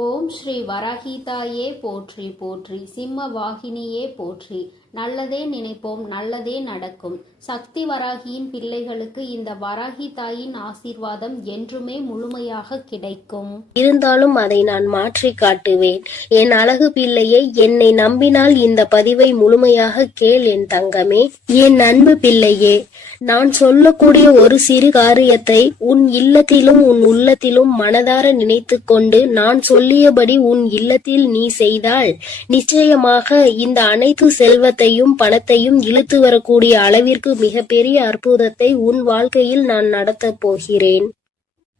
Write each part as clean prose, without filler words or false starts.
ஓம் ஸ்ரீ வராகிதாயே போற்றி போற்றி, சிம்ம வாகினியே போற்றி. நல்லதே நினைப்போம், நல்லதே நடக்கும். சக்தி வராகியின் பிள்ளைகளுக்கு இந்த வராகி தாயின் ஆசீர்வாதம் என்றுமே முழுமையாக கிடைக்கும். இருந்தாலும் அதை நான் மாற்றி காட்டுவேன். என் அழகு பிள்ளையை, என்னை நம்பினால் இந்த பதிவை முழுமையாக கேள் என் தங்கமே. என் அன்பு பிள்ளையே, நான் சொல்லக்கூடிய ஒரு சிறு காரியத்தை உன் இல்லத்திலும் உன் உள்ளத்திலும் மனதார நினைத்து கொண்டு நான் சொல்லியபடி உன் இல்லத்தில் நீ செய்தால் நிச்சயமாக இந்த அனைத்து செல்வத்தையும் பணத்தையும் இழுத்து வரக்கூடிய அளவிற்கு மிகப்பெரிய அற்புதத்தை உன் வாழ்க்கையில் நான் நடத்தப் போகிறேன்.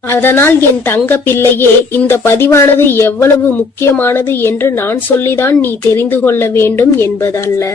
அதனால் என் தங்க பிள்ளையே, இந்த பதிவானது எவ்வளவு முக்கியமானது என்று நான் சொல்லிதான் நீ தெரிந்து கொள்ள வேண்டும் என்பதல்ல.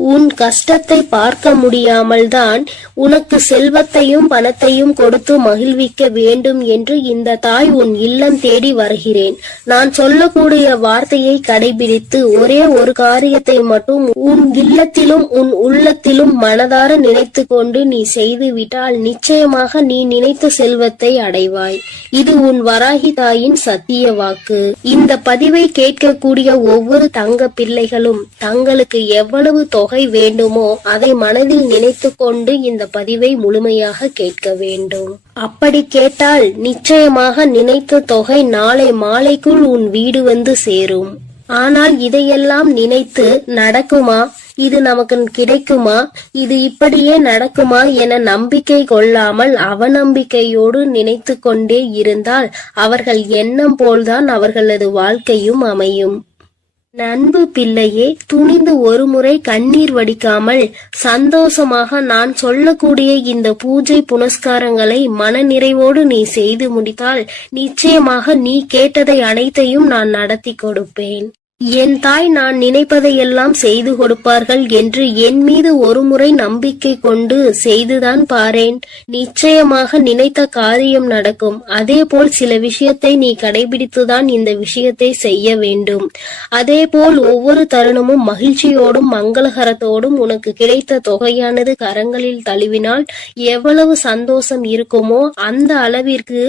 உன் கஷ்டத்தை பார்க்க முடியாமல் தான் உனக்கு செல்வத்தையும் பணத்தையும் கொடுத்து மகிழ்விக்க வேண்டும் என்று இந்த தாய் உன் இல்லம் தேடி வருகிறேன். நான் சொல்லக்கூடிய வார்த்தையை கடைபிடித்து ஒரே ஒரு காரியத்தை மட்டும் உன் இல்லத்திலும் உன் உள்ளத்திலும் மனதார நினைத்து கொண்டு நீ செய்துவிட்டால் நிச்சயமாக நீ நினைத்த செல்வத்தை அடைவாய். இது உன் வராகி தாயின் சத்திய வாக்கு. இந்த பதிவை கேட்கக்கூடிய ஒவ்வொரு தங்க பிள்ளைகளும் தங்களுக்கு எவ்வளவு தொகை வேண்டுமோ அதை மனதில் நினைத்து கொண்டு இந்த பதிவை முழுமையாக கேட்க வேண்டும். அப்படி கேட்டால் நிச்சயமாக நினைத்த தொகை நாளை மாலைக்குள் உன் வீடு வந்து சேரும். ஆனால் இதையெல்லாம் நினைத்து நடக்குமா, இது நமக்கு கிடைக்குமா, இது இப்படியே நடக்குமா என நம்பிக்கை கொள்ளாமல் அவநம்பிக்கையோடு நினைத்து கொண்டே இருந்தால் அவர்கள் எண்ணம் போல்தான் அவர்களது வாழ்க்கையும் அமையும். அன்பு பிள்ளையே, துணிந்து ஒரு முறை கண்ணீர் வடிக்காமல் சந்தோஷமாக நான் சொல்லக்கூடிய இந்த பூஜை புனஸ்காரங்களை மன நிறைவோடு நீ செய்து முடித்தால் நிச்சயமாக நீ கேட்டதை அனைத்தையும் நான் நடத்தி கொடுப்பேன். என் தாய் நான் நினைப்பதையெல்லாம் செய்து கொடுப்பார்கள் என்று என் மீது ஒரு முறை நம்பிக்கை கொண்டு செய்துதான் பாரேன். நிச்சயமாக நினைத்த காரியம் நடக்கும். அதே போல் சில விஷயத்தை நீ கடைபிடித்துதான் இந்த விஷயத்தை செய்ய வேண்டும். அதே போல் ஒவ்வொரு தருணமும் மகிழ்ச்சியோடும் மங்களகரத்தோடும் உனக்கு கிடைத்த தொகையானது கரங்களில் தழுவினால் எவ்வளவு சந்தோஷம் இருக்குமோ அந்த அளவிற்கு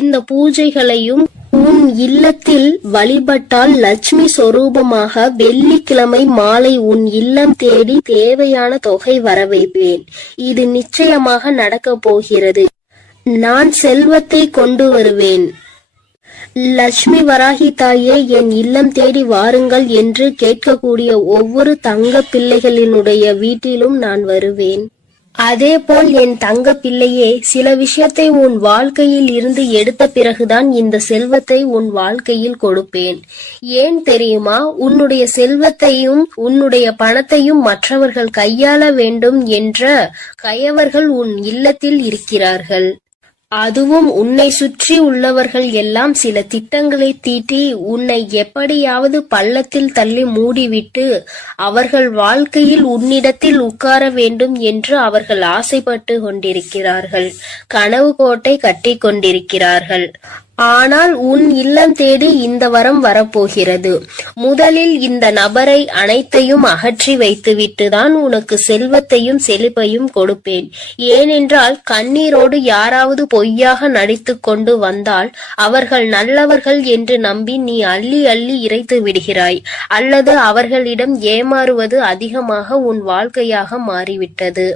இந்த பூஜைகளையும் உன் இல்லத்தில் வழிபட்டால் லட்சுமி சொரூபமாக வெள்ளிக்கிழமை மாலை உன் இல்லம் தேடி தேவையான தொகை வர வைப்பேன். இது நிச்சயமாக நடக்கப் போகிறது. நான் செல்வத்தை கொண்டு வருவேன். லட்சுமி வராகி தாயே, என் இல்லம் தேடி வாருங்கள் என்று கேட்கக்கூடிய ஒவ்வொரு தங்க பிள்ளைகளினுடைய வீட்டிலும் நான் வருவேன். அதே போல் என் தங்க பிள்ளையே, சில விஷயத்தை உன் வாழ்க்கையில் இருந்து எடுத்த பிறகுதான் இந்த செல்வத்தை உன் வாழ்க்கையில் கொடுப்பேன். ஏன் தெரியுமா? உன்னுடைய செல்வத்தையும் உன்னுடைய பணத்தையும் மற்றவர்கள் கையாள வேண்டும் என்ற கயவர்கள் உன் இல்லத்தில் இருக்கிறார்கள். அதுவும் உன்னை சுற்றி உள்ளவர்கள் எல்லாம் சில திட்டங்களை தீட்டி உன்னை எப்படியாவது பள்ளத்தில் தள்ளி மூடிவிட்டு அவர்கள் வாழ்க்கையில் உன்னிடத்தில் உட்கார வேண்டும் என்று அவர்கள் ஆசைப்பட்டு கொண்டிருக்கிறார்கள். கனவு கோட்டை கட்டி கொண்டிருக்கிறார்கள். ஆனால் உன் இல்லம் தேடி இந்த வரம் வரப்போகிறது. முதலில் இந்த நபரை அனைத்தையும் அகற்றி வைத்துவிட்டு தான் உனக்கு செல்வத்தையும் செழிப்பையும் கொடுப்பேன். ஏனென்றால் கண்ணீரோடு யாராவது பொய்யாக நடித்து கொண்டு வந்தால் அவர்கள் நல்லவர்கள் என்று நம்பி நீ அள்ளி அள்ளி இறைத்து விடுகிறாய். அல்லது அவர்களிடம் ஏமாறுவது அதிகமாக உன் வாழ்க்கையாக மாறிவிட்டது.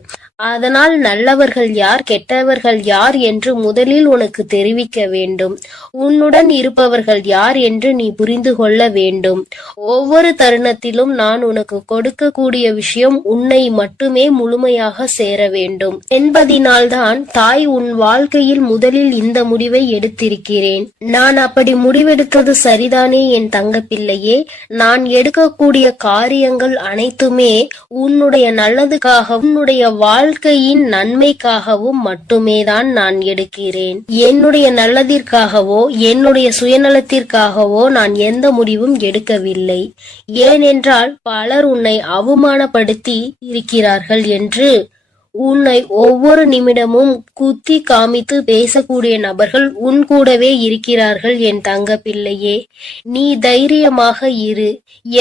அதனால் நல்லவர்கள் யார் கெட்டவர்கள் யார் என்று முதலில் உனக்கு தெரிவிக்க வேண்டும். உன்னுடன் இருப்பவர்கள் யார் என்று நீ புரிந்து கொள்ள வேண்டும். ஒவ்வொரு தருணத்திலும் நான் உனக்கு கொடுக்கக்கூடிய விஷயம் உன்னை மட்டுமே முழுமையாக சேர வேண்டும் என்பதினால்தான் தாய் உன் வாழ்க்கையில் முதலில் இந்த முடிவை எடுத்திருக்கிறேன். நான் அப்படி முடிவெடுத்தது சரிதானே என் தங்க பிள்ளையே? நான் எடுக்கக்கூடிய காரியங்கள் அனைத்துமே உன்னுடைய நல்லதுக்காக உன்னுடைய வாழ்க்கையின் நன்மைக்காகவும் மட்டுமேதான் நான் எடுக்கிறேன். என்னுடைய நல்லதிற்காகவோ என்னுடைய சுயநலத்திற்காகவோ நான் எந்த முடிவும் எடுக்கவில்லை. ஏனென்றால் பலர் உன்னை அவமானப்படுத்தி இருக்கிறார்கள் என்று உன்னை ஒவ்வொரு நிமிடமும் குத்தி காமித்து பேசக்கூடிய நபர்கள் உன் கூடவே இருக்கிறார்கள் என் தங்க பிள்ளையே. நீ தைரியமாக இரு.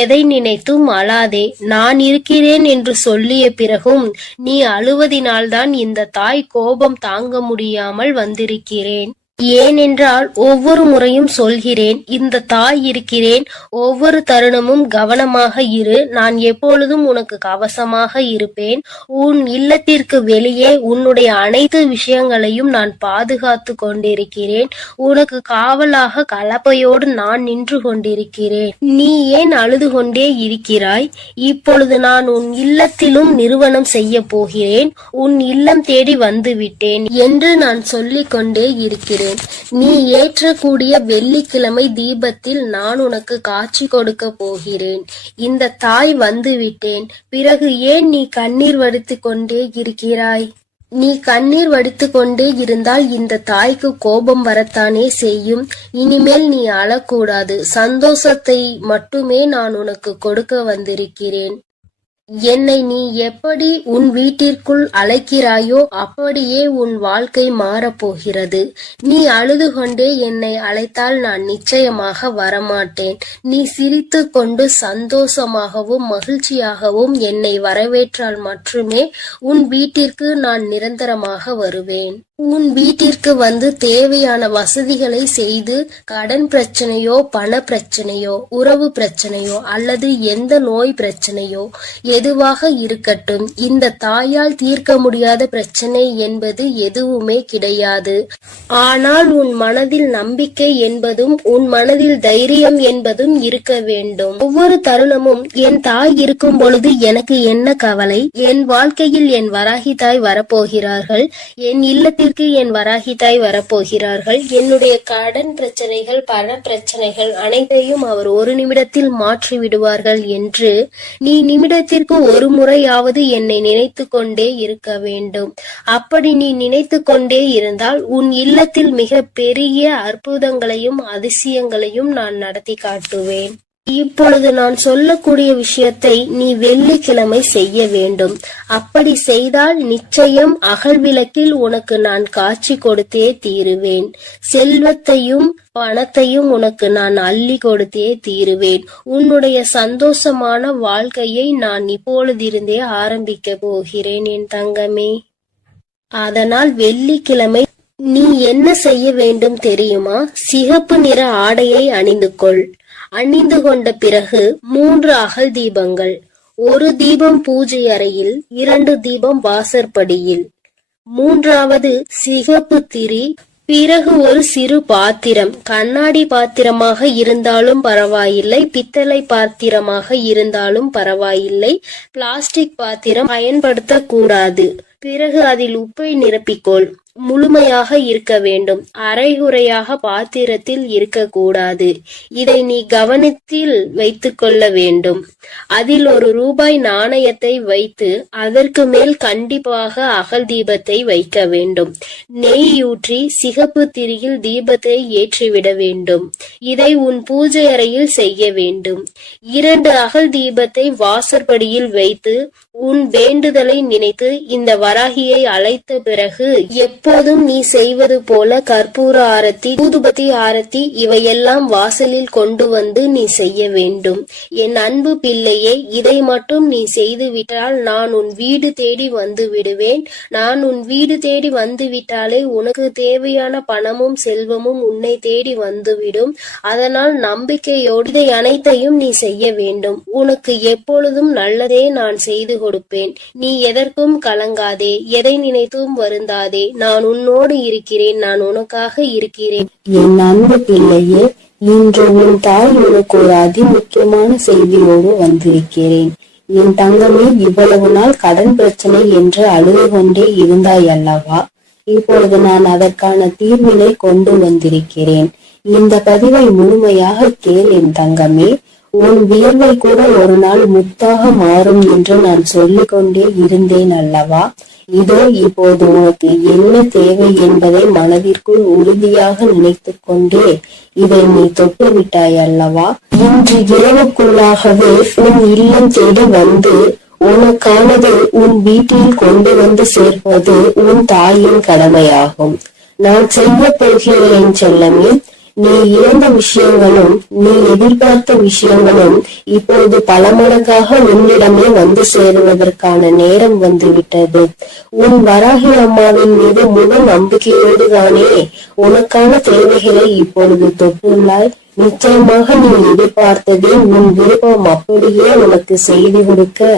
எதை நினைத்தும் அழாதே. நான் இருக்கிறேன் என்று சொல்லிய பிறகும் நீ அழுவதினால்தான் இந்த தாய் கோபம் தாங்க முடியாமல் வந்திருக்கிறேன். ஏனென்றால் ஒவ்வொரு முறையும் சொல்கிறேன், இந்த தாய் இருக்கிறேன், ஒவ்வொரு தருணமும் கவனமாக இரு, நான் எப்பொழுதும் உனக்கு கவசமாக இருப்பேன், உன் இல்லத்திற்கு வெளியே உன்னுடைய அனைத்து விஷயங்களையும் நான் பாதுகாத்து கொண்டிருக்கிறேன், உனக்கு காவலாக கலப்பையோடு நான் நின்று கொண்டிருக்கிறேன். நீ ஏன் அழுது கொண்டே இருக்கிறாய்? இப்பொழுது நான் உன் இல்லத்திலும் நிறுவனம் செய்ய போகிறேன், உன் இல்லம் தேடி வந்து விட்டேன் என்று நான் சொல்லிக் கொண்டே இருக்கிறேன். நீ ஏற்றக்கூடிய வெள்ளிக்கிழமை தீபத்தில் நான் உனக்கு காட்சி கொடுக்க போகிறேன். இந்த தாய் வந்து விட்டேன். பிறகு ஏன் நீ கண்ணீர் வடித்துக் கொண்டே இருக்கிறாய்? நீ கண்ணீர் வடித்துக் கொண்டே இருந்தால் இந்த தாய்க்கு கோபம் வரத்தானே செய்யும். இனிமேல் நீ அழக்கூடாது. சந்தோஷத்தை மட்டுமே நான் உனக்கு கொடுக்க வந்திருக்கிறேன். என்னை நீ எப்படி உன் வீட்டிற்குள் அழைக்கிறாயோ அப்படியே உன் வாழ்க்கை மாறப்போகிறது. நீ அழுது கொண்டே என்னை அழைத்தால் நான் நிச்சயமாக வரமாட்டேன். நீ சிரித்து கொண்டு சந்தோஷமாகவும் மகிழ்ச்சியாகவும் என்னை வரவேற்றால் மட்டுமே உன் வீட்டிற்கு நான் நிரந்தரமாக வருவேன். உன் வீட்டிற்கு வந்து தேவையான வசதிகளை செய்து கடன் பிரச்சனையோ, பண பிரச்சனையோ, உறவு பிரச்சனையோ அல்லது எந்த நோய் பிரச்சனையோ எதுவாக இருக்கட்டும், இந்த தாயால் தீர்க்க முடியாத பிரச்சனை என்பது எதுவுமே கிடையாது. ஆனால் உன் மனதில் நம்பிக்கை என்பதும் உன் மனதில் தைரியம் என்பதும் இருக்க வேண்டும். ஒவ்வொரு தருணமும் என் தாய் இருக்கும் பொழுது எனக்கு என்ன கவலை? என் வாழ்க்கையில் என் வராகி தாய் வரப்போகிறார்கள், என் இல்லத்தில் என் வராகி தாய் வரப்போகிறார்கள். என்னுடைய கடன் பிரச்சனைகள், பண பிரச்சனைகள் அனைத்தையும் அவர் ஒரு நிமிடத்தில் மாற்றி விடுவார்கள் என்று நீ நிமிடத்திற்கு ஒரு முறையாவது என்னை நினைத்து கொண்டே இருக்க வேண்டும். அப்படி நீ நினைத்து கொண்டே இருந்தால் உன் இல்லத்தில் மிக பெரிய அற்புதங்களையும் அதிசயங்களையும் நான் நடத்தி காட்டுவேன். இப்பொழுது நான் சொல்லக்கூடிய விஷயத்தை நீ வெள்ளிக்கிழமை செய்ய வேண்டும். அப்படி செய்தால் நிச்சயம் அகல் விளக்கில் உனக்கு நான் காட்சி கொடுத்தே தீருவேன். செல்வத்தையும் பணத்தையும் உனக்கு நான் அள்ளி கொடுத்தே தீருவேன். உன்னுடைய சந்தோஷமான வாழ்க்கையை நான் இப்பொழுதிருந்தே ஆரம்பிக்க போகிறேன் என் தங்கமே. அதனால் வெள்ளிக்கிழமை நீ என்ன செய்ய வேண்டும் தெரியுமா? சிகப்பு நிற ஆடையை அணிந்து கொள். அணிந்து கொண்ட பிறகு 3 அகல் தீபங்கள், 1 தீபம் பூஜை அறையில், 2 தீபம் வாசற்படியில், 3வது சிகப்பு திரி. பிறகு ஒரு சிறு பாத்திரம், கண்ணாடி பாத்திரமாக இருந்தாலும் பரவாயில்லை, பித்தளை பாத்திரமாக இருந்தாலும் பரவாயில்லை, பிளாஸ்டிக் பாத்திரம் பயன்படுத்தக்கூடாது. பிறகு அதில் உப்பை நிரப்பிக்கொள். முழுமையாக இருக்க வேண்டும், அரைகுறையாக பாத்திரத்தில் இருக்கக்கூடாது. இதை நீ கவனத்தில் வைத்துக் கொள்ள வேண்டும். அதில் ₹1 நாணயத்தை வைத்து அதற்கு மேல் கண்டிப்பாக அகல் தீபத்தை வைக்க வேண்டும். நெய்யூற்றி சிகப்பு திரியில் தீபத்தை ஏற்றிவிட வேண்டும். இதை உன் பூஜை அறையில் செய்ய வேண்டும். 2 அகல் தீபத்தை வாசற்படியில் வைத்து உன் வேண்டுதலை நினைத்து இந்த வராகியை அழைத்த பிறகு எப்போதும் நீ செய்வது போல கற்பூர ஆரத்தி, ஊதுபத்தி ஆரத்தி இவையெல்லாம் வாசலில் கொண்டு வந்து நீ செய்ய வேண்டும். என் அன்பு பிள்ளையே, இதை மட்டும் நீ செய்து விட்டால் நான் உன் வீடு தேடி வந்து விடுவேன். நான் உன் வீடு தேடி வந்து விட்டாலே உனக்கு தேவையான பணமும் செல்வமும் உன்னை தேடி வந்துவிடும். அதனால் நம்பிக்கையோடு இதை அனைத்தையும் நீ செய்ய வேண்டும். உனக்கு எப்பொழுதும் நல்லதே நான் செய்து கொடுப்பேன். நீ எதற்கும் கலங்காதே, எதை நினைத்தும் வருந்தாதே. நான் உன்னோடு இருக்கிறேன், நான் உனக்காக இருக்கிறேன். என் அன்பு பிள்ளையே, இன்று உன் தாய் உனக்கு ஒரு அதிமுக்கியமான செய்தியோடு வந்திருக்கிறேன். என் தங்கமே, இவ்வளவு நாள் கடன் பிரச்சனை என்று அழுது கொண்டே இருந்தாய் அல்லவா? இப்பொழுது நான் அதற்கான தீர்வினை கொண்டு வந்திருக்கிறேன். இந்த பதிவை முழுமையாக கேள் என் தங்கமே. உன் வியர்வை கூட ஒரு நாள் முத்தாக மாறும் என்று நான் சொல்லிக் கொண்டே இருந்தேன் அல்லவா? இதோ இப்போது உனக்கு என்ன தேவை என்பதை மனதிற்குள் உறுதியாக நினைத்து கொண்டே இதை நீ தொட்டு விட்டாய் அல்லவா? இன்று இரவுக்குள்ளாகவே உன் இல்லம் தேடி வந்து உனக்கானது உன் வீட்டில் கொண்டு வந்து சேர்ப்பது உன் தாயின் கடமையாகும். நான் செய்ய போகிறேன் செல்லமே. நீ இழந்த விஷயங்களும் நீ எதிர்பார்த்த விஷயங்களும் இப்போது பல மடங்காக உன்னிடமே வந்து சேருவதற்கான நேரம் வந்துவிட்டது. உன் வராகி அம்மாவின் மீது முழு நம்பிக்கையோடு தானே உனக்கான தேவைகளை இப்பொழுது தொட்டுள்ளாய். நிச்சயமாக நீ எதிர்பார்த்ததே உன் விருப்பம் அப்படியே உனக்கு செய்து கொடுக்க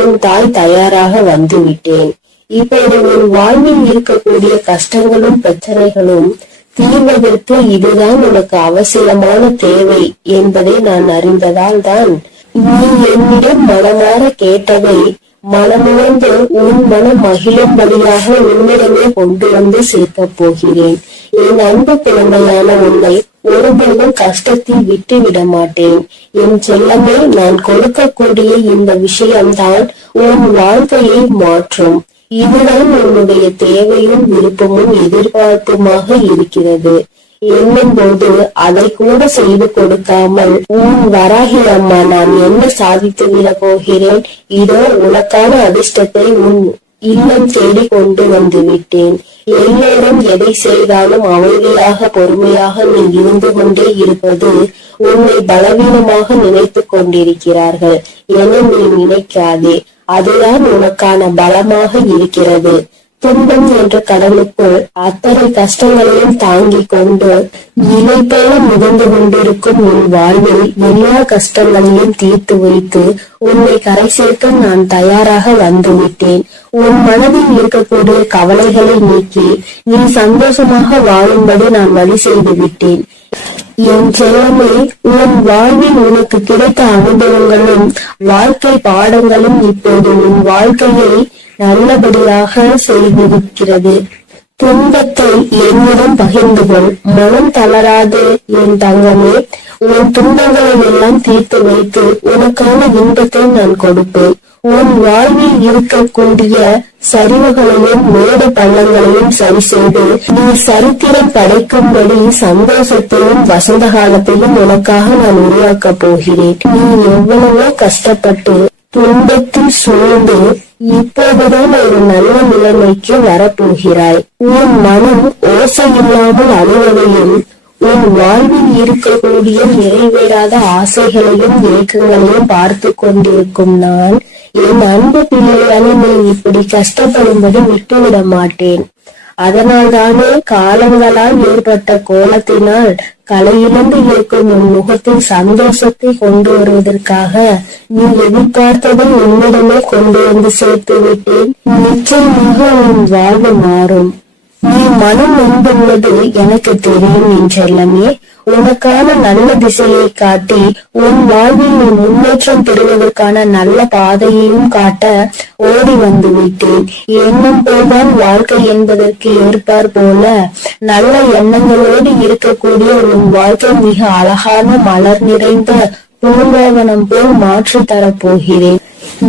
உன் தாய் தயாராக வந்துவிட்டேன். இப்போது உன் வாழ்வில் இருக்கக்கூடிய கஷ்டங்களும் பிரச்சனைகளும் தீர்வதற்கு இதுதான் உனக்கு அவசியமான தேவை என்பதை நான் அறிந்ததால் தான் நீ என்னிடம் மனமாற கேட்டதை மனமுணர்ந்து உன் மனம் மகிழும்படியாக உன்னிடமே கொண்டு வந்து சேர்க்கப் போகிறேன். என் அன்பு குழந்தையான உன்னை ஒருபோதும் கஷ்டத்தில் விட்டு விட மாட்டேன். என் செல்லமே, நான் கொடுக்கக்கூடிய இந்த விஷயம்தான் உன் வாழ்க்கையை மாற்றும். இதுதான் உன்னுடைய தேவையும் விருப்பமும் எதிர்பார்ப்புமாக இருக்கிறது என்னும் போது அதை கூட செய்து கொடுக்காமல் உன் வராகி அம்மா நான் என்ன சாதித்து விட போகிறேன், இதோ உனக்கான அதிர்ஷ்டத்தை உன் இல்லம் தேடி கொண்டு வந்து விட்டேன். எல்லோரும் எதை செய்தாலும் அமைதியாக பொறுமையாக நீ இருந்து கொண்டே இருப்பது உன்னை பலவீனமாக நினைத்து கொண்டிருக்கிறார்கள் என நீ நினைக்காதே. அதுதான் உனக்கான பலமாக இருக்கிறது. துன்பம் என்ற கடலுக்குள் அத்தனை கஷ்டங்களையும் தாங்கிக் கொண்டு இலை போல மிதந்து கொண்டிருக்கும் உன் வாழ்வில் எல்லா கஷ்டங்களையும் தீர்த்து வைத்து உன்னை கரை சேர்க்க நான் தயாராக வந்துவிட்டேன். உன் மனதில் இருக்கக்கூடிய கவலைகளை நீக்கி நீ சந்தோஷமாக வாழும்படி நான் வழி செய்து விட்டேன். என் செல்லமே, உன் வாழ்வில் உனக்கு கிடைத்த அனுபவங்களும் வாழ்க்கை பாடங்களும் இப்போது உன் வாழ்க்கையை நல்லபடியாக செய்திருக்கிறது. துன்பத்தை என்னிடம் பகிர்ந்து கொள், மனம் தளராது என் தங்கமே. உன் துன்பங்களை எல்லாம் தீர்த்து வைத்து உனக்கான இன்பத்தை நான் கொடுப்பேன். உன் வாழ்வில் இருக்கக்கூடிய சரிவுகளையும் மேடு பள்ளங்களையும் சரி செய்து நீ சரித்திரம் படைக்கும்படி சந்தோஷத்தையும் வசந்த காலத்தையும் உனக்காக நான் உருவாக்கப் போகிறேன். நீ எவ்வளவோ கஷ்டப்பட்டு துன்பத்தில் சூழ்ந்து இப்போதுதான் ஒரு நல்ல நிலைமைக்கு வரப்போகிறாய். உன் மனம் ஓசை இல்லாமல் அழுவதையும் உன் வாழ்வில் இருக்கக்கூடிய நிறைவேறாத ஆசைகளையும் ஏக்கங்களையும் பார்த்து கொண்டிருக்கும் நான் என் அன்பு பிள்ளையான நீ இப்படி கஷ்டப்படும்படி விட்டுவிட மாட்டேன். அதனால் தானே காலங்களால் ஏற்பட்ட கோலத்தினால் கலையிழந்து இருக்கும் உன் முகத்தில் சந்தோஷத்தை கொண்டு வருவதற்காக நீ எதிர்பார்த்ததை உன்னிடமே கொண்டு வந்து சேர்த்து விட்டேன். நிச்சயமாக உன் வாழ்வு மாறும். நீ மனம் நொந்துள்ளது எனக்கு தெரியும் என் செல்லமே. உனக்கான நல்ல திசையை காட்டி உன் வாழ்வில் நீ முன்னேற்றம் பெறுவதற்கான நல்ல பாதையையும் காட்ட ஓடி வந்து விட்டேன். எண்ணம் போல்தான் வாழ்க்கை என்பதற்கு ஏற்பார் போல நல்ல எண்ணங்களோடு இருக்கக்கூடிய உன் வாழ்க்கை மிக அழகான மலர் நிறைந்த பூங்காவனம் போல் மாற்றி தரப்போகிறேன்.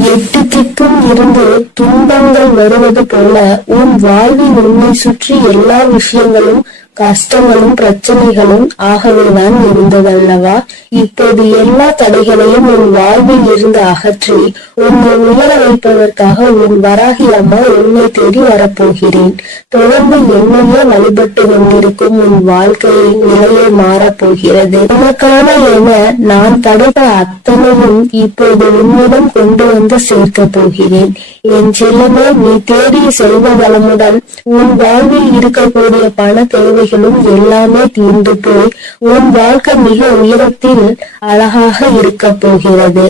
எட்டு திக்கும் இருந்து துன்பங்கள் வருவது போல உன் வாழ்வில் உன்னை சுற்றி எல்லா விஷயங்களும் கஷ்டங்களும் பிரச்சனைகளும் ஆகவேதான் இருந்ததல்லவா? இப்போது எல்லா தடைகளையும் உன் வாழ்வில் இருந்து அகற்றி உன்னை உயர வைப்பதற்காக உன் வராகி அம்மா உன்னை தேடி வரப்போகிறேன். தொடர்ந்து என்னையே வழிபட்டு கொண்டிருக்கும் உன் வாழ்க்கையின் நிலையை மாறப்போகிறது. உனக்கான என நான் தடுத்த அத்தனையும் இப்போது உன்னிடம் கொண்டு வந்து சேர்க்க போகிறேன். என் செல்லமே, நீ தேடிய செல்வ வளமுடன் உன் வாழ்வில் இருக்கக்கூடிய பண தேவை எல்லாமே தீர்ந்து போய் உன் வாழ்க்கை மிக உயரத்தில் அழகாக இருக்க போகிறது.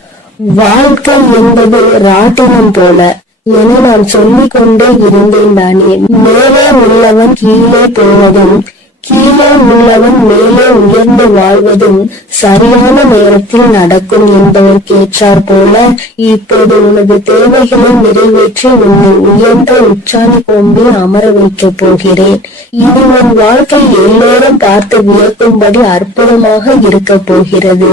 வாழ்க்கை என்பது ராட்டினம் போல என நான் சொல்லிக் கொண்டே இருந்தேன் தானே. மேலே உள்ளவன் கீழே போவதும் கீழே உள்ளவன் மேலே உயர்ந்து வாழ்வதும் சரியான நேரத்தில் நடக்கும் என்பதற்கேற்றார் போல இப்போது உனது தேவைகளை நிறைவேற்றி உன்னை உயர்ந்த உச்சாணி கொம்பில் அமர வைக்கப் போகிறேன். இனி உன் வாழ்க்கை எல்லோரும் பார்த்து வியக்கும்படி அற்புதமாக இருக்க போகிறது.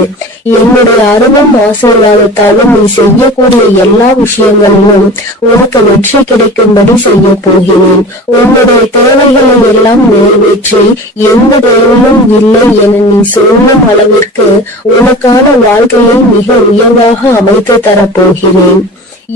என்னுடைய அருளும் ஆசீர்வாதத்தாலும் நீ செய்யக்கூடிய எல்லா விஷயங்களிலும் உனக்கு வெற்றி கிடைக்கும்படி செய்ய போகிறேன். உன்னுடைய தேவைகளை எல்லாம் நிறைவேற்றி எந்த தேவையும் இல்லை என நீ சொல்லும் அளவிற்கு உனக்கான வாழ்க்கையை மிக உயர்வாக அமைத்து தரப்போகிறேன்.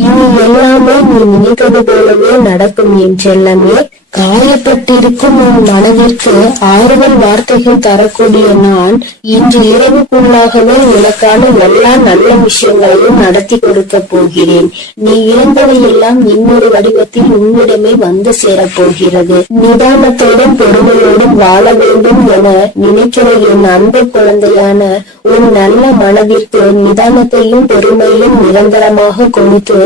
இனி எல்லாமே நீ நினைத்தது போலவே நடக்கும் என் செல்லமே. காயப்பட்டிருக்கும் உன் மனதிற்கு ஆறுதல் வார்த்தைகள் தரக்கூடிய நான் இன்று இரவுக்குள்ளாகவே உனக்கான எல்லா நல்ல விஷயங்களையும் நடத்தி கொடுக்க போகிறேன். நீ இழந்தவையெல்லாம் இன்னொரு வடிவத்தில் உன்னிடமே வந்து சேரப்போகிறது. நிதானத்தோடும் பொறுமையோடும் வாழ வேண்டும் என நினைக்கிற என் அன்பு குழந்தையான உன் நல்ல மனதிற்கு நிதானத்தையும் பொறுமையும் நிரந்தரமாக கொடுத்து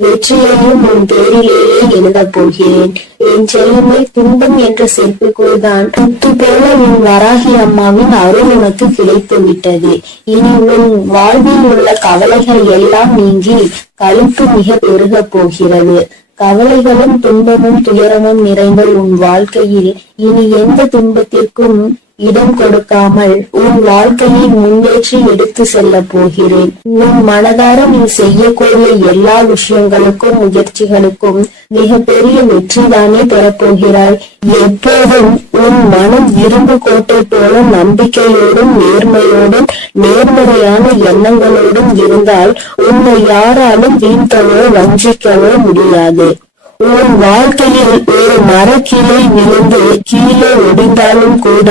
வெற்றியையும் உன் பேரிலேயே எழுதப் போகிறேன். என் செல்லுமே, துன்பம் என்ற செருப்புக்குள்தான் முத்து போல உன் வராகி அம்மாவின் அருள் உனக்கு கிடைத்து விட்டது. இனி உன் வாழ்வில் உள்ள கவலைகள் எல்லாம் நீங்கி களிப்பு மிக பெருகப் போகிறது. கவலைகளும் துன்பமும் துயரமும் நிறைந்த உன் வாழ்க்கையில் இனி எந்த துன்பத்திற்கும் இடம் கொடுக்காமல் உன் வாழ்க்கையை முன்னேற்றி எடுத்து செல்ல போகிறேன். உன் மனதார நீ செய்யக்கூடிய எல்லா விஷயங்களுக்கும் முயற்சிகளுக்கும் மிக பெரிய வெற்றிதானே பெறப்போகிறாய். எப்போதும் உன் மனம் இரும்பு கோட்டை போல நம்பிக்கையோடும் நேர்மையோடும் நேர்மறையான எண்ணங்களோடும் இருந்தால் உன்னை யாராலும் வீழ்த்தவோ வஞ்சிக்கவோ முடியாது. உன் வாழ்க்கையில் ஒரு மரக்கிளை விழுந்து கீழே ஒடிந்தாலும் கூட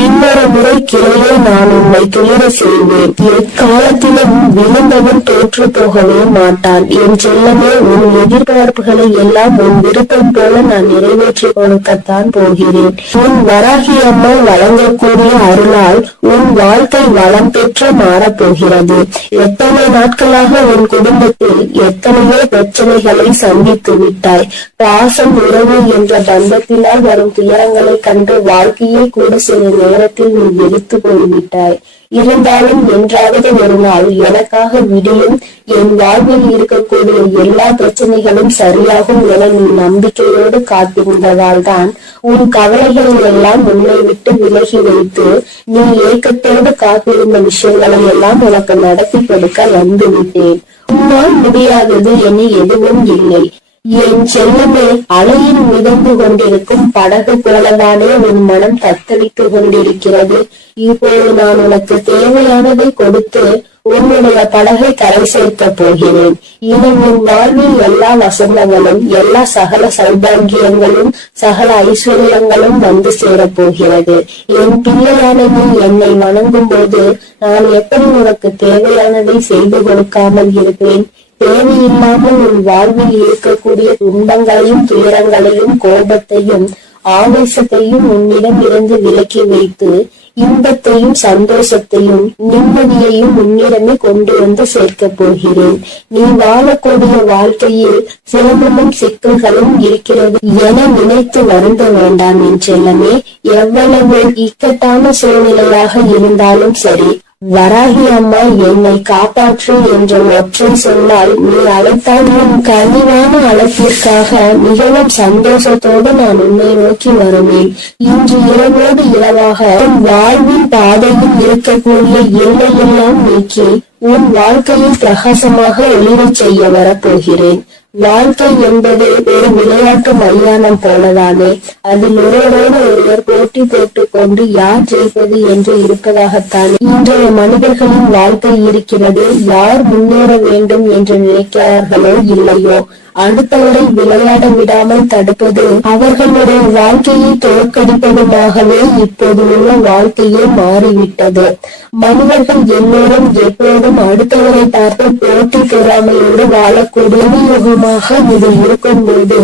இன்னொரு முறை கிளையை நான் உன்னை துயர செய்வேன். எக்காலத்திலும் விழுந்தவன் தோற்று போகவே மாட்டான். என் செல்லமே, உன் எதிர்பார்ப்புகளை எல்லாம் உன் விருப்பம் போல நான் நிறைவேற்றி கொடுக்கத்தான் போகிறேன். உன் வராகி அம்மா வழங்கக்கூடிய அருளால் உன் வாழ்க்கை வளம் பெற்று மாறப்போகிறது. எத்தனை நாட்களாக உன் குடும்பத்தில் எத்தனையோ பிரச்சனைகளை சந்தித்து விட்டாய். பாசம், உறவு என்ற பந்தத்தினால் வரும் துயரங்களை கண்டு வாழ்க்கையை கூட சில நேரத்தில் நீ வெறுத்து போய்விட்டாய். இருந்தாலும் என்றாவது ஒரு நாள் எனக்காக விடியும், என் வாழ்வில் இருக்கக்கூடிய எல்லா பிரச்சனைகளும் சரியாகும் என நீ நம்பிக்கையோடு காத்திருந்ததால் தான் உன் கவலைகளை எல்லாம் உன்னை விட்டு விலகி வைத்து நீ ஏக்கத்தோடு காத்திருந்த விஷயங்களை எல்லாம் உனக்கு நடத்தி கொடுக்க வந்துவிட்டேன். உன்னால் முடியாதது என எதுவும் இல்லை. என் செல்லமே, அலையில் மிதந்து கொண்டிருக்கும் படகு போலதானே உன் மனம் தத்தளித்து கொண்டிருக்கிறது. இப்போது நான் உனக்கு தேவையானதை கொடுத்து உன்னுடைய படகை கரை சேர்க்க போகிறேன். இனி உன் வாழ்வில் எல்லா வசந்தங்களும், எல்லா சகல சௌபாகியங்களும், சகல ஐஸ்வர்யங்களும் வந்து சேரப் போகிறது. என் பிள்ளையான நீ என்னை வணங்கும் போது நான் எப்படி உனக்கு தேவையானதை செய்து கொடுக்காமல் இருப்பேன்? தேவையில்லாமல் உன் வாழ்வில் இருக்கக்கூடிய துன்பங்களையும் துயரங்களையும் கோபத்தையும் ஆவேசத்தையும் உன்னிடம் இருந்து விலக்கி வைத்து இன்பத்தையும் சந்தோஷத்தையும் நிம்மதியையும் உன்னிடமே கொண்டு வந்து சேர்க்க போகிறேன். நீ வாழக்கூடிய வாழ்க்கையில் சிரமமும் சிக்கல்களும் இருக்கிறது என நினைத்து வருந்த வேண்டாம் என் செல்லமே. எவ்வளவு இக்கட்டான சூழ்நிலையாக இருந்தாலும் சரி, வராகி அம்மா என்னை காப்பாற்று என்ற ஒற்றை சொன்னால் நீ அழைத்தால் உன் கனிவான அழைப்பிற்காக மிகவும் சந்தோஷத்தோடு நான் உன்னை நோக்கி வருவேன். இன்று இரவோடு இரவாக உன் வாழ்வின் பாதையில் இருக்கக்கூடிய எல்லையெல்லாம் நீக்கி உன் வாழ்க்கையில் பிரகாசமாக ஒளிரச் செய்ய வரப்போகிறேன். வாழ்க்கை என்பது ஒரு விளையாட்டு மைதானம் போலதானே. அதில் ஒருவரோடு ஒருவர் போட்டி போட்டுக் கொண்டு யார் ஜெயிப்பது என்று இருப்பதாகத்தான் இன்றைய மனிதர்களின் வாழ்க்கை இருக்கிறது. யார் முன்னேற வேண்டும் என்று நினைக்கிறார்களோ இல்லையோ, அடுத்தவரை விளையாட விடாமல் தடுப்பது அவர்களுடைய வாழ்க்கையை தோற்கடிப்பதுமாகவே இப்போது உள்ள வாழ்க்கையே மாறிவிட்டது. மனிதர்கள் எல்லோரும் எப்போதும் அடுத்தவரை பார்த்து போட்டி பொறாமையோடு வாழக்கூடிய யுகமாக இது இருக்கும் போது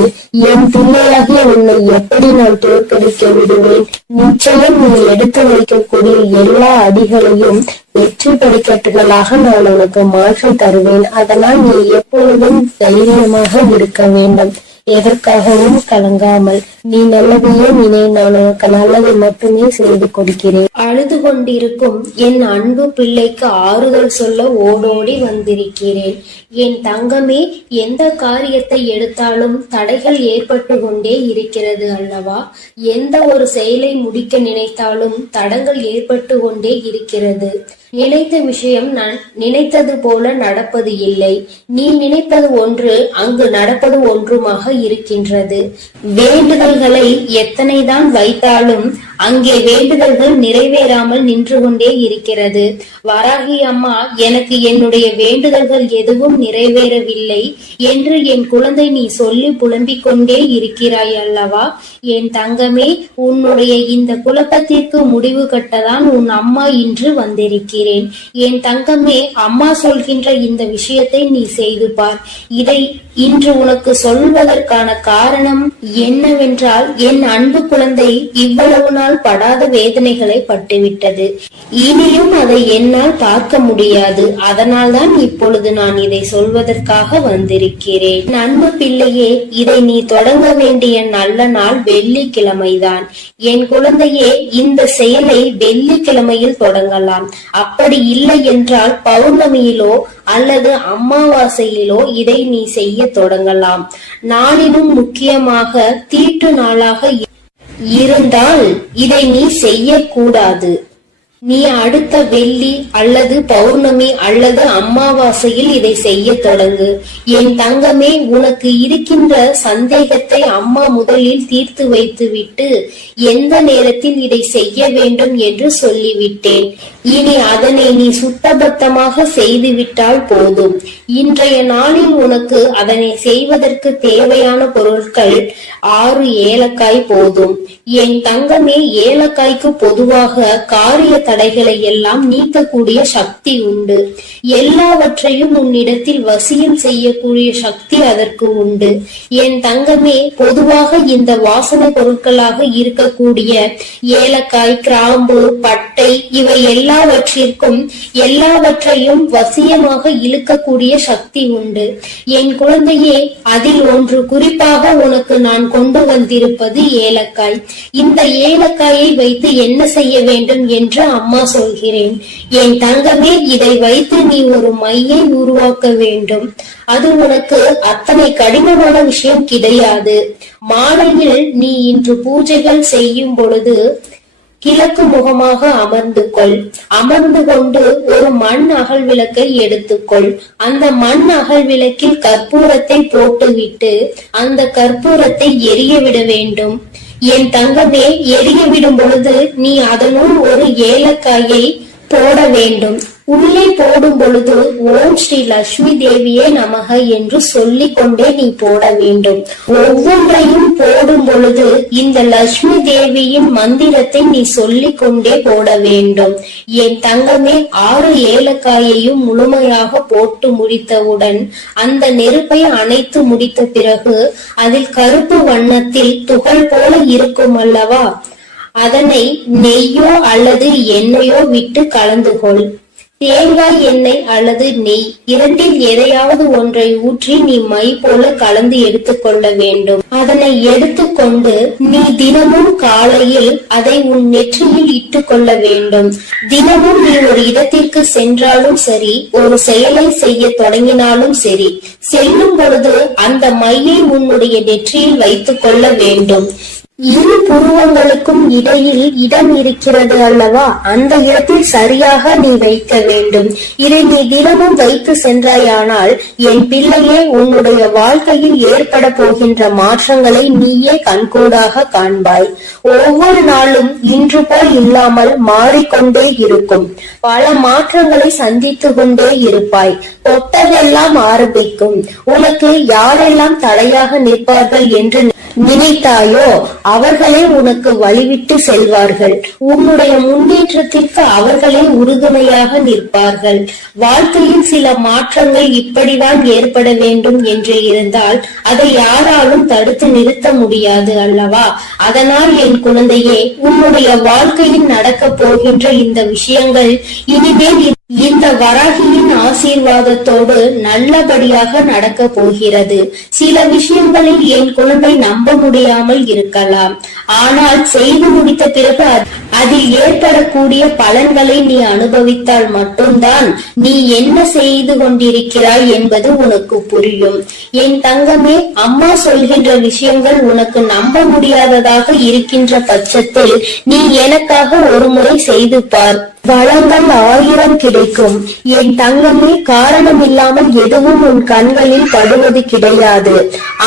என் பிள்ளையாகிய உன்னை எப்படி நான் தோற்கடிக்க விடுவேன்? நிச்சயம் நீ எடுத்து வைக்கக்கூடிய எல்லா அடிகளையும் வெற்றி படிக்கட்டுகளாக நான் உனக்கு மாற்றி தருவேன். அதனால் நீ எப்பொழுதும் தைரியமாக இருக்க வேண்டும். எதற்காகவும் கலங்காமல் நீ நல்லதையே நினை. நான் உனக்கு நல்லதை மட்டுமே செய்து கொடுக்கிறேன். அழுது கொண்டிருக்கும் என் அன்பு பிள்ளைக்கு ஆறுதல் சொல்ல ஓடோடி வந்திருக்கிறேன். என் தங்கமே, எந்த காரியத்தை எடுத்தாலும் தடைகள் ஏற்பட்டு கொண்டே இருக்கிறது அல்லவா? எந்த ஒரு செயலை முடிக்க நினைத்தாலும் தடங்கள் ஏற்பட்டு கொண்டே இருக்கிறது. நினைத்த விஷயம் நான் நினைத்தது போல நடப்பது இல்லை. நீ நினைப்பது ஒன்று, அங்கு நடப்பது ஒன்றுமாக இருக்கின்றது. வேண்டுதல்களை எத்தனைதான் வைத்தாலும் அங்கே வேண்டுதல்கள் நிறைவேறாமல் நின்று கொண்டே இருக்கிறது. வராகி அம்மா, எனக்கு என்னுடைய வேண்டுதல்கள் எதுவும் நிறைவேறவில்லை என்று என் குழந்தை நீ சொல்லி புலம்பிக் கொண்டே இருக்கிறாய் அல்லவா? என் தங்கமே, உன்னுடைய இந்த குழப்பத்திற்கு முடிவு கட்டதான் உன் அம்மா இன்று வந்திருக்கிறேன். என் தங்கமே, அம்மா சொல்கின்ற இந்த விஷயத்தை நீ செய்து பார். இதை இன்று உனக்கு சொல்வதற்கான காரணம் என்னவென்றால், என் அன்பு குழந்தை இவ்வளவு நாள் படாத வேதனைகளை பட்டுவிட்டது. இனியும் அதை என்னால் பார்க்க முடியாது. அதனால்தான் இப்பொழுது நான் இதை சொல்வதற்காக வந்திருக்கிறேன். அன்பு பிள்ளையே, இதை நீ தொடங்க வேண்டிய நல்ல நாள் வெள்ளிக்கிழமைதான். என் குழந்தையே, இந்த செயலை வெள்ளிக்கிழமையில் தொடங்கலாம். அப்படி இல்லை என்றால் பௌர்ணமியிலோ அல்லது அமாவாசையிலோ இதை நீ செய்ய தொடங்கலாம். நாளிலும் முக்கியமாக தீட்டு நாளாக இருந்தால் இதை நீ செய்யக்கூடாது. நீ அடுத்த வெள்ளி அல்லது பௌர்ணமி அல்லது அமாவாசையில் இதை செய்ய தொடங்கு. என் தங்கமே, உனக்கு இருக்கின்ற சந்தேகத்தை அம்மா முதலில் தீர்த்து வைத்துவிட்டு எந்த நேரத்தில் இதை செய்ய வேண்டும் என்று சொல்லிவிட்டேன். இனி அதனை நீ சுத்தபத்தமாக செய்துவிட்டால் போதும். இன்றைய நாளில் உனக்கு அதனை செய்வதற்கு தேவையான பொருட்கள் 6 ஏலக்காய் போதும். என் தங்கமே, ஏலக்காய்க்கு பொதுவாக காரிய தடைகளை எல்லாம் நீக்கக்கூடிய சக்தி உண்டு. எல்லாவற்றையும் உன்னிடத்தில் வசியம் செய்யக்கூடிய சக்தி அதற்கு உண்டு. என் தங்கமே, பொதுவாக இந்த வாசனை பொருட்களாக இருக்கக்கூடிய ஏலக்காய், கிராம்பு, பட்டை இவை எல்லாவற்றையும் வசியமாக இழுக்கக்கூடிய சக்தி உண்டு. என் குழந்தையே, அதில் ஒன்று குறிப்பாக உனக்கு நான் கொண்டு வந்திருப்பது ஏலக்காய். இந்த ஏலக்காயை வைத்து என்ன செய்ய வேண்டும் என்று அம்மா சொல்கிறேன். என் தங்கமே, இதை வைத்து நீ ஒரு மையை உருவாக்க வேண்டும். அது உனக்கு அத்தனை கடினமான விஷயம் கிடையாது. மாலையில் நீ இன்று பூஜைகள் செய்யும் பொழுது கிழக்கு முகமாக அமர்ந்து கொண்டு ஒரு மண் அகல் விளக்கை எடுத்துக்கொள். அந்த மண் அகல் விளக்கில் கற்பூரத்தை போட்டுவிட்டு அந்த கற்பூரத்தை எரிய விட வேண்டும். என் தங்கமே, எரிய விடும் பொழுது நீ அதனுள் ஒரு ஏலக்காயை போட வேண்டும். உள்ளே போடும் பொழுது ஓம் ஸ்ரீ லட்சுமி தேவியே நமக என்று சொல்லிக் கொண்டே நீ போட வேண்டும். ஒவ்வொன்றையும் போடும் பொழுது இந்த லட்சுமி தேவியின் மந்திரத்தை நீ சொல்லிக் கொண்டே போட வேண்டும். என் தங்கமே, 6 ஏலக்காயையும் முழுமையாக போட்டு முடித்தவுடன் அந்த நெருப்பை அணைத்து முடித்த பிறகு அதில் கருப்பு வண்ணத்தில் துகள் போல இருக்கும் அல்லவா, அதனை நெய்யோ அல்லது எண்ணெயோ விட்டு கலந்து கொள். தேங்காய் எண்ணெய் அல்லது நெய் இரண்டில் எதையாவது ஒன்றை ஊற்றி நீ மை போல கலந்து எடுத்துக்கொள்ள வேண்டும். அதனை எடுத்துக்கொண்டு நீ தினமும் காலையில் அதை உன் நெற்றியில் இட்டுக் கொள்ள வேண்டும். தினமும் நீ ஒரு இடத்திற்கு சென்றாலும் சரி, ஒரு செயலை செய்ய தொடங்கினாலும் சரி, செல்லும் பொழுது அந்த மையை உன்னுடைய நெற்றியில் வைத்துக் கொள்ள வேண்டும். இரு புருவங்களுக்கும் இடையில் இடம் இருக்கிறது அல்லவா, அந்த இடத்தில் சரியாக நீ வைக்க வேண்டும். இதை நீ தினமும் வைத்து சென்றாயானால் என் பிள்ளையே, உன்னுடைய வாழ்க்கையில் ஏற்பட போகின்ற மாற்றங்களை நீயே கண்கூடாக காண்பாய். ஒவ்வொரு நாளும் இன்று போல் இல்லாமல் மாறிக்கொண்டே இருக்கும். பல மாற்றங்களை சந்தித்து கொண்டே இருப்பாய். தொட்டதெல்லாம் ஆரம்பிக்கும். உனக்கு யாரெல்லாம் தடையாக நிற்பார்கள் என்று நினைத்தாயோ அவர்களே உனக்கு வழிவிட்டு செல்வார்கள். உன்னுடைய முன்னேற்றத்திற்கு அவர்களே உறுதுணையாக நிற்பார்கள். வாழ்க்கையில் சில மாற்றங்கள் இப்படிதான் ஏற்பட வேண்டும் என்று இருந்தால் அதை யாராலும் தடுத்து நிறுத்த முடியாது அல்லவா? அதனால் என் குழந்தையே, உன்னுடைய வாழ்க்கையில் நடக்க போகின்ற இந்த விஷயங்கள் இனிமேல் இந்த வராகியின் ஆசீர்வாதத்தோடு நல்லபடியாக நடக்க போகிறது. சில விஷயங்களில் என் குழந்தை நம்ப முடியாமல் இருக்கலாம். ஆனால் செய்து முடித்த பிறகு அதில் ஏற்படக்கூடிய பலன்களை நீ அனுபவித்தால் மட்டும்தான் நீ என்ன செய்து கொண்டிருக்கிறாய் என்பது உனக்கு புரியும். என் தங்கமே, அம்மா சொல்கின்ற விஷயங்கள் உனக்கு நம்ப முடியாததாக இருக்கின்ற பட்சத்தில் நீ எனக்காக ஒரு முறை செய்து பார். வளங்கள் 1000 கிடைக்கும். என் தங்கமே, காரணம் இல்லாமல் எதுவும் உன் கண்களில் படுவது கிடையாது.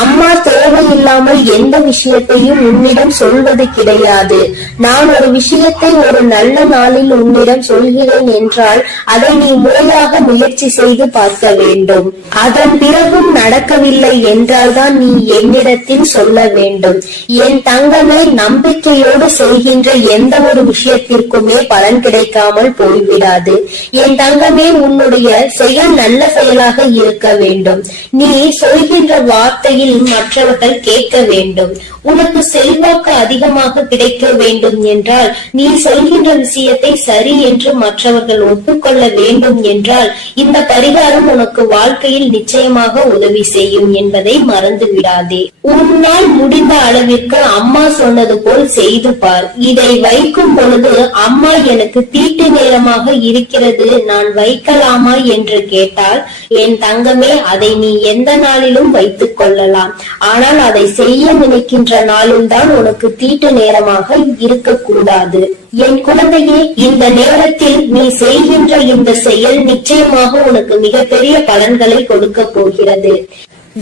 அம்மா தேவையில்லாமல் எந்த விஷயத்தையும் உன்னிடம் சொல்வது கிடையாது. நான் ஒரு விஷயத்தை ஒரு நல்ல நாளில் உன்னிடம் சொல்கிறேன் என்றால் அதை நீ முறையாக முயற்சி செய்து பார்க்க வேண்டும். அதன் பிறகும் நடக்கவில்லை என்றால்தான் நீ என்னிடத்தில் சொல்ல வேண்டும். என் தங்கமே, நம்பிக்கையோடு செய்கின்ற எந்த ஒரு விஷயத்திற்குமே பலன் கிடைக்காமல் போய்விடாது. என் தங்கமே, உன்னுடைய செயல் நல்ல செயலாக இருக்க வேண்டும். நீ சொல்கின்ற வார்த்தையில் மற்றவர்கள் கேட்க வேண்டும். உனக்கு செல்வாக்கு அதிகமாக கிடைக்க வேண்டும் என்றால், நீ சொல்கின்ற விஷயத்தை சரி என்று மற்றவர்கள் ஒப்புக்கொள்ள வேண்டும் என்றால், இந்த பரிகாரம் உனக்கு வாழ்க்கையில் நிச்சயமாக உதவி செய்யும் என்பதை மறந்து விடாதே. உன்னால் முடிந்த அளவிற்கு அம்மா சொன்னது போல் செய்து பார். இதை வைக்கும் பொழுது அம்மா எனக்கு தீட்டு நேரமாக இருக்கிறது, நான் வைக்கலாமா என்று கேட்டால், என் தங்கமே, அதை நீ எந்த நாளிலும் வைத்துக் கொள்ளலாம். ஆனால் அதை செய்ய நினைக்கின்ற நாளில் தான் உனக்கு தீட்டு நேரமாக இருக்கக்கூடாது. என் குழந்தையே, இந்த நேரத்தில் நீ செய்கின்ற இந்த செயல் நிச்சயமாக உனக்கு மிகப்பெரிய பலன்களை கொடுக்க போகிறது.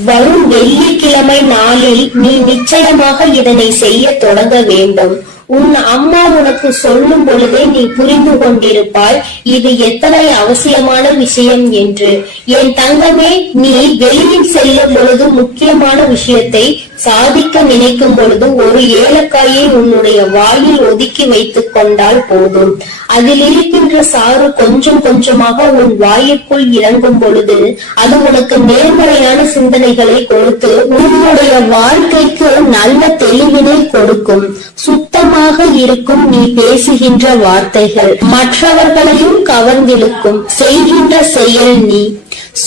வரும் வெள்ளிக்கிழமை நாளில் நீ நிச்சயமாக இதனை செய்ய தொடங்க வேண்டும். உன் அம்மா உனக்கு சொல்லும் பொழுதே நீ புரிந்து கொண்டிருப்பாய் இது எத்தனை அவசியமான விஷயம் என்று. என் தங்கமே, நீ வெளியில் செல்லும் பொழுது முக்கியமான விஷயத்தை சாதிக்க நினைக்கும் பொழுது ஒரு ஏலக்காயை உன்னுடைய வாயில் ஒதுக்கி வைத்துக் கொண்டால் போதும். அதில் இருக்கின்ற சாறு கொஞ்சம் கொஞ்சமாக உன் வாயிற்குள் இறங்கும் பொழுது அது உனக்கு நேர்மறையான சிந்தனைகளை கொடுத்து உன்னுடைய வாழ்க்கைக்கு நல்ல தெளிவினை கொடுக்கும். சுத்தமாக இருக்கும் நீ பேசுகின்ற வார்த்தைகள் மற்றவர்களையும் கவர்ந்திழுக்கும். செய்கின்ற செயல் நீ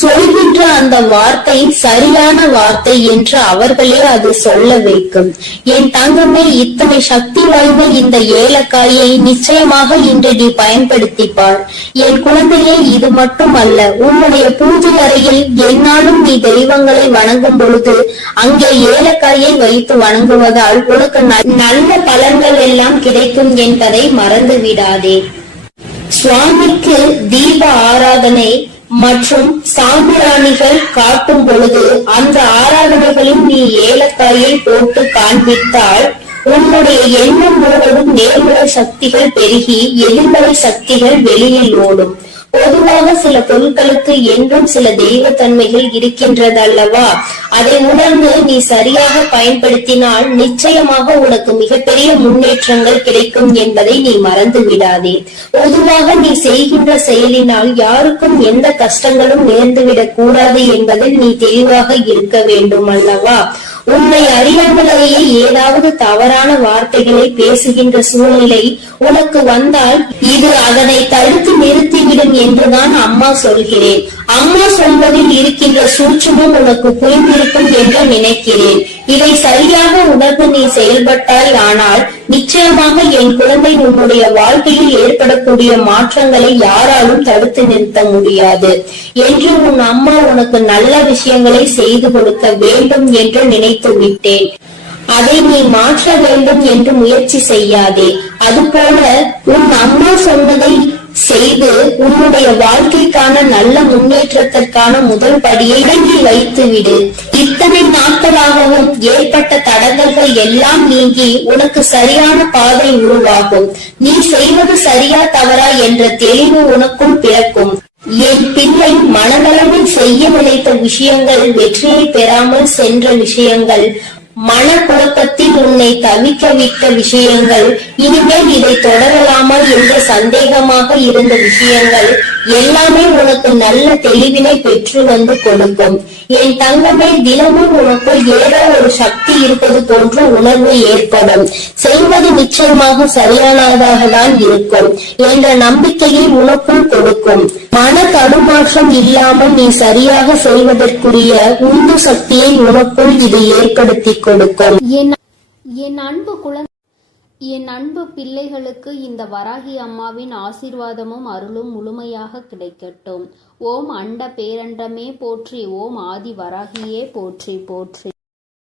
சொல்கின்ற அந்த வார்த்தை சரியான வார்த்தை என்று அவர்களே அது சொல்ல வைக்கும். என் தங்கமே, இத்தனை சக்தி வாய்ந்த இந்த ஏலக்காயை நிச்சயமாக இன்று நீ பயன்படுத்திப்பார். என் குழந்தையே, இது மட்டுமல்ல, உன்னுடைய பூஜை அறையில் எந்நாளும் நீ தெய்வங்களை வணங்கும் பொழுது அங்கே ஏலக்காயை வைத்து வணங்குவதால் உனக்கு நல்ல பலன்கள் எல்லாம் கிடைக்கும் என்பதை மறந்து விடாதே. சுவாமிக்கு தீப ஆராதனை மற்றும் சாம்பிராணிகள் காட்டும் பொழுது அந்த ஆராதனைகளில் நீ ஏலக்காயை போட்டு காண்பித்தால் உன்னுடைய எண்ணம் முழுவதும் நேர்மறை சக்திகள் பெருகி எதிர்மறை சக்திகள் வெளியில் ஓடும். பொதுவாக சில பொருட்களுக்கு என்றும் சில தெய்வத்தன்மைகள் இருக்கின்றது அல்லவா? அதை உணர்ந்து நீ சரியாக பயன்படுத்தினால் நிச்சயமாக உனக்கு மிகப்பெரிய முன்னேற்றங்கள் கிடைக்கும் என்பதை நீ மறந்து விடாதே. பொதுவாக நீ செய்கின்ற செயலினால் யாருக்கும் எந்த கஷ்டங்களும் நேர்ந்துவிடக் கூடாது என்பதில் நீ தெளிவாக இருக்க வேண்டும் அல்லவா? உன்னை அறியாமலேயே ஏதாவது தவறான வார்த்தைகளை பேசுகின்ற சூழ்நிலை உனக்கு வந்தால் இது அதனை தடுத்து நிறுத்திவிடும் என்றுதான் அம்மா சொல்கிறேன். அம்மா சொல்வதில் இருக்கின்ற சூட்சுமம் உனக்கு புரிந்திருக்கும் என்று நினைக்கிறேன். இதை சரியாக உணர்ந்து நீ செயல்பட்டாய் ஆனால் நிச்சயமாக என் குழந்தை உன்னுடைய வாழ்க்கையில் ஏற்படக்கூடிய மாற்றங்களை யாராலும் தடுத்து நிறுத்த முடியாது என்று உன் அம்மா உனக்கு நல்ல விஷயங்களை செய்து கொடுக்க வேண்டும் என்று நினைத்து விட்டேன். அதை நீ மாற்ற வேண்டும் என்று முயற்சி செய்யாதே. அதுபோல உன் அம்மா சொன்னதை செய்து உன்னுடைய வாழ்க்கைக்கான நல்ல முன்னேற்றத்திற்கான முதல் படியை இறங்கி வைத்து விடு. இத்தனை நாட்களாகவும் ஏற்பட்ட தடங்கல்கள் எல்லாம் நீங்கி உனக்கு சரியான பாதை உருவாகும். நீ செய்வது சரியா தவறா என்ற தெளிவு உனக்குள் பிறக்கும். என் பிள்ளை, மனதளவில் செய்ய நினைத்த விஷயங்கள் வெற்றியை பெறாமல் சென்ற விஷயங்கள், மனக்குழப்பத்தில் உன்னை தவிக்க விட்ட விஷயங்கள், இனிமேல் இதை தொடரலாமா என்ற சந்தேகமாக இருந்த விஷயங்கள் எல்லாமே உனக்கு நல்ல தெளிவினை பெற்று வந்து கொடுக்கும். என் தங்கமே, தினமும் உனக்குள் ஏதோ ஒரு சக்தி இருப்பது போன்ற உணர்வு ஏற்படும். செய்வது நிச்சயமாக சரியானதாக தான் இருக்கும் என்ற நம்பிக்கையை உனக்குள் கொடுக்கும். மன தடுமாற்றம் இல்லாமல் நீ சரியாக செய்வதற்குரிய உந்து சக்தியை உனக்குள் இது ஏற்படுத்தி கொடுக்கும். என் அன்பு பிள்ளைகளுக்கு இந்த வராகி அம்மாவின் ஆசீர்வாதமும் அருளும் முழுமையாக கிடைக்கட்டும். ஓம் அண்ட பேரண்டமே போற்றி, ஓம் ஆதி வராகியே போற்றி போற்றி.